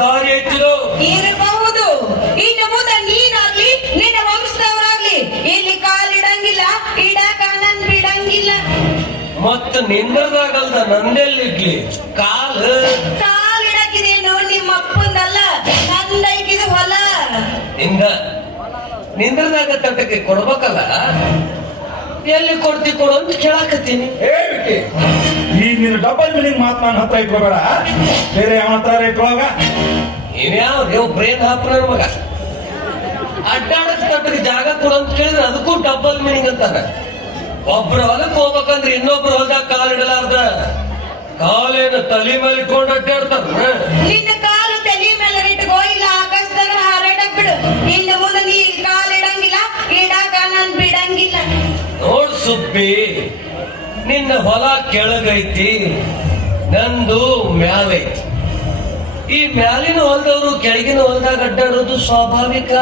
ದಾರಿ ಐತಿದು ಇರಬಹುದು. ಇನ್ನು ಮುಂದೆ ನೀನಾಗ್ಲಿ ನಿನ್ನ ವಂಶದವರಾಗ್ಲಿ. ಇಲ್ಲಿ ಕಾಲಿಡಂಗಿಲ್ಲ ಇಡಾಕ ನನ್ ಬಿಡಂಗಿಲ್ಲ. ಮತ್ತ ನಿಂದದಾಗಲ್ದ ನಂದೆಲ್ಲಿಡ್ಲಿ ಕಾಲ. ಕಾಲಿಡಕಿದೇನು ನಿಮ್ಮ ಅಪ್ಪನಲ್ಲ ನಂದೈಕಿದು ಹೊಲ. ಹಿಂಗ ನಿಂದ್ರದಾಗ ತಟ್ಟಕ್ಕೆ ಕೊಡ್ಬೇಕಲ್ಲ? ಎಲ್ಲಿ ಕೊಡ್ತಿ ಕೊಡು ಅಂತ ಕೇಳಾಕತ್ತೀನಿ. ಏ ವಿಕ್ಕಿ, ಈ ನಿನ್ನ ಡಬಲ್ ಮೀನಿಂಗ್ ಮಾತು ನನ್ನ ಹತ್ರ ಇಟ್ಕೋಬೇಡ. ಬೇರೆ ಯಾವ ಹತ್ರ ಇಟ್ಕೊಳ್ಳೋಗ ಇನ್ಯಾವ ನೀವು ಬ್ರೇನ್ ಹಾಪ್ ನನ್ ಮಗ ಅಡ್ಡಾಡಕ್ ಜಾಗ ಕೊಡು ಅಂತ ಕೇಳಿದ್ರೆ ಅದಕ್ಕೂ ಡಬಲ್ ಮೀನಿಂಗ್ ಅಂತಾರೆ. ಒಬ್ರ ಹೊಲಕ್ಕೆ ಹೋಗ್ಬೇಕಂದ್ರೆ ಇನ್ನೊಬ್ರ ಹೊಲದಾಗ ಕಾಲಿಡಲಾರ್ದ ಕಾಲೇನ ತಲೆ ಮೇಲೆ ಇಟ್ಕೊಂಡು ಅಡ್ಡಾಡ್ತಾರ. ನಿನ್ನ ಕಾಲು ತಲೆ ಮೇಲೆ ಇಟ್ಕೋ ಇಲ್ಲ ಆಕಾಶದಾಗ ಹಾರಾಡಕ್ ಬಿಡು. ಇಲ್ಲಿ ನಿನ್ನ ಹೊಲ ಕೆಳಗೈತಿ ನಂದು ಮ್ಯಾಲೈತಿ. ಈ ಮ್ಯಾಲಿನ ಹೊಲದವರು ಕೆಳಗಿನ ಹೊಲದಾಗ ಅಡ್ಡಾಡೋದು ಸ್ವಾಭಾವಿಕ.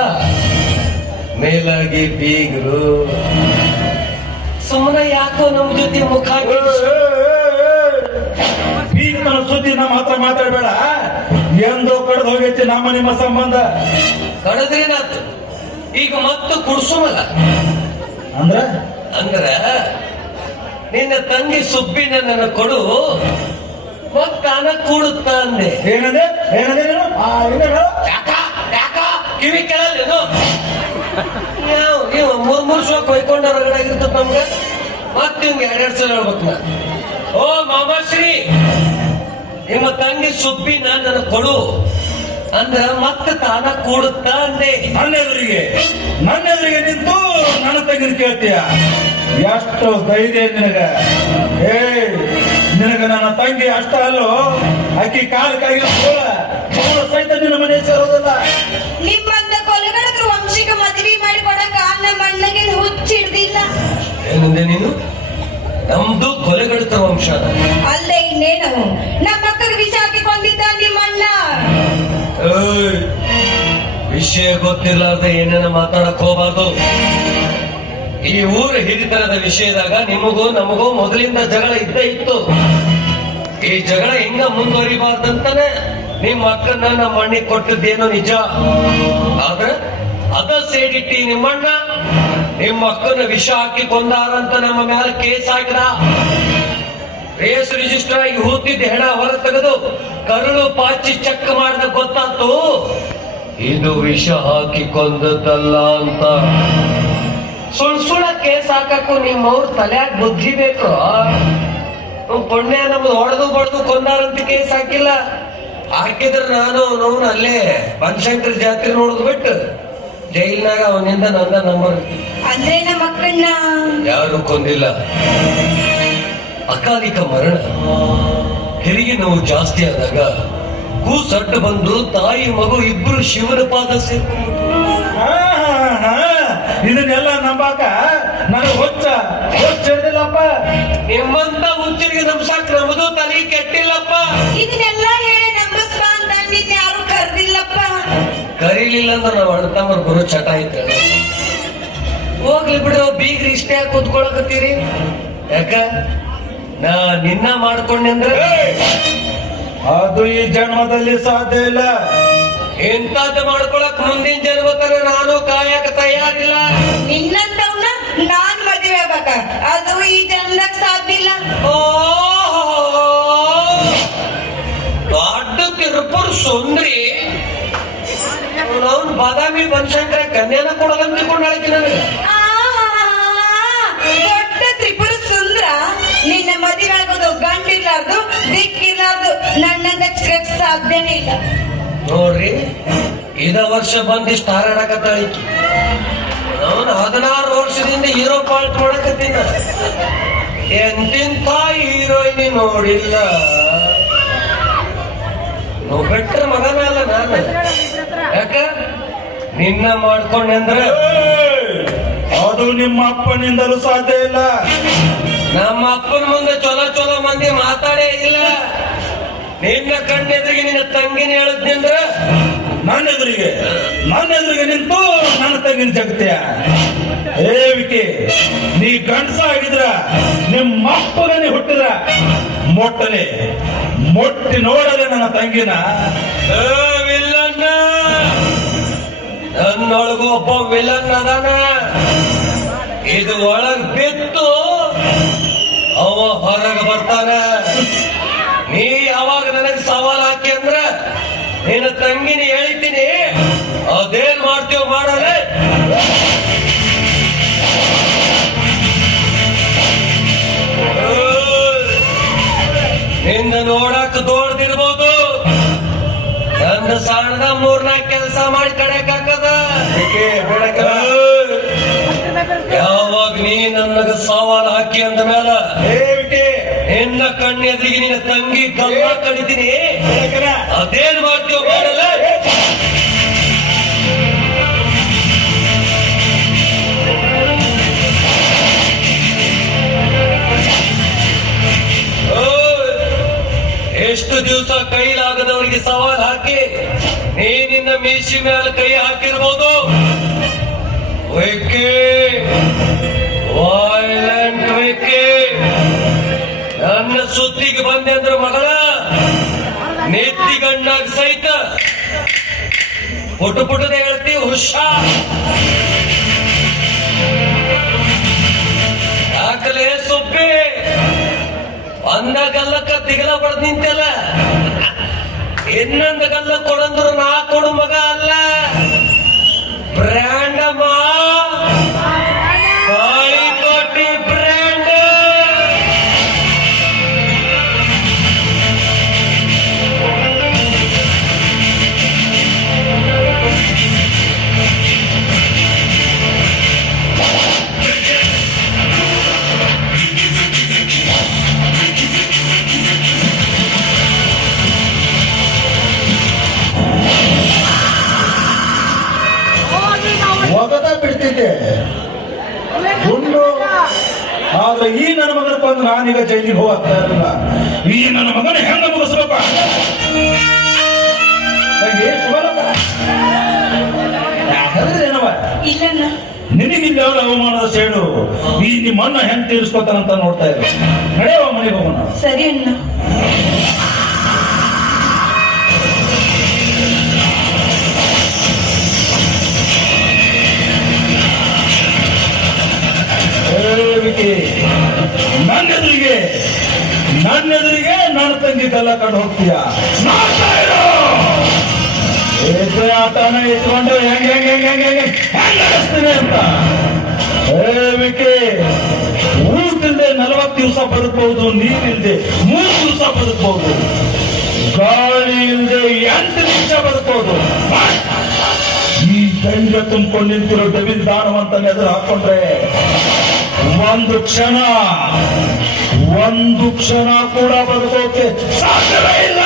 ಮೇಲಾಗಿ ಬೀಗರು. ಸುಮ್ಮನೆ ಯಾಕೋ ನಮ್ ಜೊತೆ ಮುಖ ಸುದ್ದಿ ನಮ್ಮ ಹತ್ರ ಮಾತಾಡಬೇಡ. ಎಂದೋ ಕಡ್ದು ಹೋಗೈತಿ ನಮ್ಮ ನಿಮ್ಮ ಸಂಬಂಧ. ಕಡದ್ರೇನಾತು ಈಗ ಮತ್ತೆ ಕುಡ್ಸುಮಲ್ಲ ಅಂದ್ರ? ಅಂದ್ರ ನಿನ್ನ ತಂಗಿ ಸುಬ್ಬಿನ ನನ್ನ ಕೊಡು. ಮತ್ತಾನ ಕೂಡುತ್ತ ಅಂದೆ. ಏನದೆ ಏನದೆ ಕಿವಿ ಕೇಳಲ್ಲೇನು ಯಾವ ನೀವು ಮೂರ್ ಮೂರ್ ಶೋಕ್ ಹೊಯ್ಕೊಂಡು ಹೊರಗಡೆ ಇರ್ತದೆ ನಮ್ಗೆ ಮತ್ ನಿಮ್ಗೆ ಎರಡೆರಡು ಸಲ ಹೇಳ್ಬೇಕು ನಾ ಓ ಮಾಮಾಶ್ರೀ ನಿಮ್ಮ ತಂಗಿ ಸುಬ್ಬಿನ ನನ್ನ ಕೊಡು. ಅಂದ್ರ ಮತ್ತೆ ತಾನ ಕೂಡುತ್ತಾ ಅಂದೆ. ನನ್ನೆದುರಿಗೆ ನನ್ನೆದುರಿಗೆ ನನ್ನ ನಿಂತು ನನ್ನ ತಂಗಿನ ಕೇಳ್ತೀಯ? ಎಷ್ಟು ಧೈರ್ಯ ನಿನಗ? ಏ ನಿನಗ ನನ್ನ ತಂಗಿ ಅಷ್ಟ ಅಲ್ಲೋ? ಅಕ್ಕಿ ಕಾಲು ಕೈಗೆ ಸೋಳ ಸೋಳ ಸಹಿತ ನಿನ್ನ ಮನೆ ಸೇರೋದಿಲ್ಲ? ನಿಮ್ಮಂತ ಕೊಲೆಗಡಕರು ವಂಶಿಕ ಮದುವೆ ಮಾಡಿ ಕೊಡಕ ನಮ್ಮ ಅಣ್ಣಗೆ ಹುಚ್ಚಿಡ್ದಿಲ್ಲ. ಏನಂದೆ ನೀನು? ನಮ್ದು ಕೊಲೆಗಡುತ್ತ ವಂಶ ಅಲ್ಲೇ ಇನ್ನೇನು? ನಮ್ಮ ಅಕ್ಕಗೆ ವಿಷ ಹಾಕಿಕೊಂಡಿದ್ದ ನಿಮ್ಮ ಅಣ್ಣ ವಿಷಯ ಗೊತ್ತಿರ್ಲಾರ್ದೆ ಏನೇನ ಮಾತಾಡಕ್ ಹೋಗ್ಬಾರ್ದು? ಈ ಊರು ಹಿರಿತನದ ವಿಷಯದಾಗ ನಿಮಗೂ ನಮಗೂ ಮೊದಲಿಂದ ಜಗಳ ಇದ್ದೇ ಇತ್ತು. ಈ ಜಗಳ ಹಿಂಗ ಮುಂದುವರಿಬಾರ್ದಂತಾನೆ ನಿಮ್ಮ ಅಕ್ಕನ ನಮ್ಮ ಅಣ್ಣಿಗೆ ಕೊಟ್ಟದ್ದೇನೋ ನಿಜ. ಆದ್ರೆ ಅದ ಸೇಡಿಟ್ಟಿ ನಿಮ್ಮಣ್ಣ, ನಿಮ್ಮ ಅಕ್ಕನ ವಿಷ ಹಾಕಿ ಕೊಂದಾರಂತ ನಮ್ಮ ಮೇಲೆ ಕೇಸ್ ಹಾಕಿದ. ರೇಸ್ ರಿಜಿಸ್ಟರ್ ಆಗಿ ಹೂತಿದ್ದ ಹೆಣ ಹೊರ ತೆಗೆದು ಕರುಳು ಪಾಚಿ ಚೆಕ್ ಮಾಡಿದ ಗೊತ್ತಾತು. ಇದು ವಿಷ ಹಾಕಿ ಕೊಂದದ್ದಲ್ಲ ಅಂತ. ಸುಳ್ ಸುಳ ಕೇಸ್ ಹಾಕಕ್ಕೂ ನಿಮ್ಮವ್ರ ತಲೆಯಾಗ ಬುದ್ಧಿ ಬೇಕು? ಕೊಣ್ಣೆ ಪುಣ್ಯ ನಮ್ದು ಹೊಡೆದು ಬಡ್ದು ಕೊಂದಾರಂತ ಕೇಸ್ ಹಾಕಿಲ್ಲ. ಹಾಕಿದ್ರೆ ನಾನು ಅವನವನು ಅಲ್ಲೇ ಬನಶಂಕರ ಜಾತ್ರೆ ನೋಡುದು ಬಿಟ್ಟು ಜೈಲ್ನಾಗ ಅವನಿಂದ ನಂದ ನಂಬರ್ ಅಂದ್ರೆ ನಮ್ಮ ಅಕ್ಕಣ್ಣ? ಯಾರು ಕೊಂದಿಲ್ಲ. ಅಕಾಲಿಕ ಮರಣ. ಹೆರಿಗೆ ನೋವು ಜಾಸ್ತಿ ಆದಾಗ ಕೂಸಡ್ಡು ಬಂದು ತಾಯಿ ಮಗು ಇಬ್ರು ಶಿವನ ಪಾದ ಸೇರ್ಕೊಂಡು. ಇದನ್ನೆಲ್ಲ ನಂಬಾಕ ನನಗೆ ಹೊಚ್ಚ ಹೊಚ್ಚ ಇದಿಲ್ಲಪ್ಪ ನಿಮ್ಮಂತ ಹುಚ್ಚರಿಗೆ ನಂಬಸಾಕ ನಮ್ಮದು ತಲೆ ಕೆಟ್ಟಿಲ್ಲಪ್ಪ. ಇದನ್ನೆಲ್ಲ ಹೇಳಿ ನಂಬಸ್ಬಾ ಅಂತ ನಿನ್ನ ಯಾರು ಕರೆದಿಲ್ಲಪ್ಪ? ಕರೀಲಿಲ್ಲ ಅಂದ್ರೆ ನಾವು ಗುರು ಚಟ ಐತ. ಹೋಗ್ಲಿ ಬಿಡು ಬೀಗ್ರಿ ಇಷ್ಟೇ ಯಾಕೆ ಕೂತ್ಕೊಳಕತ್ತೀರಿ. ಯಾಕ? ನಾ ನಿನ್ನ ಮಾಡ್ಕೊಂಡೆ ಅಂದ್ರೆ. ಅದು ಈ ಜನ್ಮದಲ್ಲಿ ಸಾಧ್ಯ ಇಲ್ಲ. ಎಂತಾದ ಮಾಡ್ಕೊಳಕ್ ಮುಂದಿನ ಜನ್ಮ ತರ ನಾನು ಕಾಯಕ ತಯಾರಿಲ್ಲ. ನಿನ್ನಂತವ್ನ ನಾನ್ ಮದುವೆ ಆಗ್ಬೇಕ. ಅದು ಈ ಜನ್ಮದಾಗ ಸಾಧ್ಯ ಇಲ್ಲ. ಓ ದೊಡ್ಡ ತಿರುಪುರ್ ಸುಂದ್ರಿ. ಅವನು ಬಾದಾಮಿ ಬನಶಂಕರ ಕನ್ಯಾನ ಕೂಡ ತಿಳ್ಕೊಂಡಾಳಕಿ ನನಗೆ. ಆ, ದೊಡ್ಡ ತ್ರಿಪುರ ಸುಂದ್ರ. ನಿನ್ನ ಮದುವೆ ಆಗೋದು ಗಂಡಿರ್ಲಾರ್ದು ದಿಕ್ಕಿರ್ಲಾರ್ದು. ನನ್ನಂದ ಸಾಧ್ಯನೇ ಇಲ್ಲ. ನೋಡ್ರಿ ಇದ ವರ್ಷ ಬಂದಿಷ್ಟು ಹಾರಾಡಕತ್ತಾಳಿಕಿ ನಾನು ಹದಿನಾರು ವರ್ಷದಿಂದ ಹೀರೋ ಪಾಲ್ಟ್ ಮಾಡಕತ್ತೀನ ಎಂತಿಂತ ಹೀರೋಯಿನ್ ನೋಡಿಲ್ಲ. ನಾವು ಬೆಟ್ರ ಮಗನ ಅಲ್ಲ ನಾನು. ಯಾಕ? ನಿನ್ನ ಮಾಡ್ಕೊಂಡೆ ಅಂದ್ರೆ ಅದು ನಿಮ್ಮ ಅಪ್ಪನಿಂದಲೂ ಸಾಧ್ಯ ಇಲ್ಲ. ನಮ್ಮ ಅಪ್ಪನ ಮುಂದೆ ಚೊಲೋ ಚೊಲೋ ಮಂದಿ ಮಾತಾಡೇ ಇಲ್ಲ. ನಿನ್ನ ಕಣ್ಣೆದುರಿಗೆ ನಿನ್ನ ತಂಗಿನ ಹೇಳದ್ನಿಂದ್ರ ನನ್ನ ಎದುರಿಗೆ ನನ್ನ ಎದುರಿಗೆ ನಿಂತು ನನ್ನ ತಂಗಿನ ಜಗತ್ಯ. ಏವಿಕೆ ನೀ ಗಂಡಸ ಆಗಿದ್ರ ನಿಮ್ಮ ಅಪ್ಪಗ ನೀ ಹುಟ್ಟಿದ್ರ. ಮೊಟ್ಟನೆ, ಮೊಟ್ಟಿ ನೋಡದೆ ನನ್ನ ತಂಗಿನ. ವಿಲ್ಲನ್ನ ನನ್ನೊಳಗೂ ಒಬ್ಬ ವಿಲನ್ ಅದಾನ. ಇದು ಒಳಗ್ ಬಿತ್ತು, ಅವ ಹೊರಗ ಬರ್ತಾನೆ. ನಿನ್ನ ತಂಗಿನಿ ಹೇಳಿದ್ದೀನಿ. ಅದೇನ್ ಮಾಡ್ತೀವ ಮಾಡಲ್ಲ ನಿನ್ನ ನೋಡಕ್ ದೊಡ್ದಿರ್ಬೋದು. ನನ್ನ ಸಣ್ಣದ ಮೂರ್ನಾಲ್ಕು ಕೆಲಸ ಮಾಡಿ ಕಡೆಯಕ್ಕಾಗದ ಯಾವಾಗ ನೀ ನನಗ ಸವಾಲ್ ಹಾಕಿ ಅಂದ ಮೇಲ ನಿನ್ನ ಕಣ್ಣೆದ್ರಿಗೆ ನಿನ್ನ ತಂಗಿ ಕಲ್ಲ ಕಡಿತೀನಿ ಬೇಡಕ್ಕಲ್ಲ ಅದೇನ್ ದಿವಸ ಕೈಲಾಗದವರಿಗೆ ಸವಾಲ್ ಹಾಕಿ, ನೀ ನಿನ್ನ ಮೀಸಿ ಮೇಲೆ ಕೈ ಹಾಕಿರ್ಬೋದು. Vicky violent Vicky. ನನ್ನ ಸುದ್ದಿಗೆ ಬಂದೆ ಅಂದ್ರೆ ಮಗಳ, ನೆತ್ತಿ ಗಂಡಾಗ ಸಹಿತ ಪುಟ ಪುಟದ ಹೇಳ್ತಿ ಹುಷಾರ್ ಅಂದ ಗಲ್ಲಕ್ಕ ದಿಗಲ ಬಡ್ದ್ ನಿಂತಲ್ಲ ಇನ್ನೊಂದು ಗಲ್ಲ ಕೊಡಂದ್ರು ನಾ ಕೊಡು ಮಗ ಅಲ್ಲ. ಬ್ರ್ಯಾಂಡಮ್ಮ ನಾನೀಗ ಜೈಲಿಗೆ ಹೋಗ್ತಾ ಇರಲಿಲ್ಲ ಈ ನನ್ನ ಮಗನ ಹೆಂಗ ಮುಗಿಸ್ಬೇಕು ನಿನಗಿಲ್ಲ ಅವಮಾನದ ಸೇಡು? ಈ ನಿಮ್ಮ ಅಣ್ಣ ಹೆಂಗ್ ತೀರಿಸ್ಕೊತಾನಂತ ನೋಡ್ತಾ ಇದ್ರು ನಡೆಯವ ಮನೆಗೆ ಹೋಗೋಣ. ಸರಿ ಅಣ್ಣ. ಗಲ್ಲ ಕಂಡು ಹೋಗ್ತೀಯ. ಏಕೆ ಆಟನ ಇಟ್ಕೊಂಡು ಹೆಂಗ್ ಹೆಂಗ್ ಹೆಂಗ್ ಹೆಂಗ್ ಹೆಂಗ್ ಹೆಂಗ್ ನಡೆಸ್ತೀನಿ ಅಂತ? ಏ ಊಟಿಲ್ದೆ ನಲವತ್ತು ದಿವಸ ಬದುಕಬಹುದು ನೀರಿಲ್ದೆ ಮೂರು ದಿವಸ ಬದುಕಬಹುದು ಗಾಳಿ ಇಲ್ದೆ ಎಂಟು ನಿಮಿಷ ಬದುಕಬಹುದು ಈ ಧೈರ್ಯ ತುಂಬಿಕೊಂಡು ನಿಂತಿರೋ ಡಬಿಲ್ ದಾನವಂತ ಎದುರು ಹಾಕೊಂಡ್ರೆ ಒಂದು ಕ್ಷಣ ಒಂದು ಕ್ಷಣ ಕೂಡ ಬದುಕೋಕೆ ಸಾಧ್ಯವೇ ಇಲ್ಲ.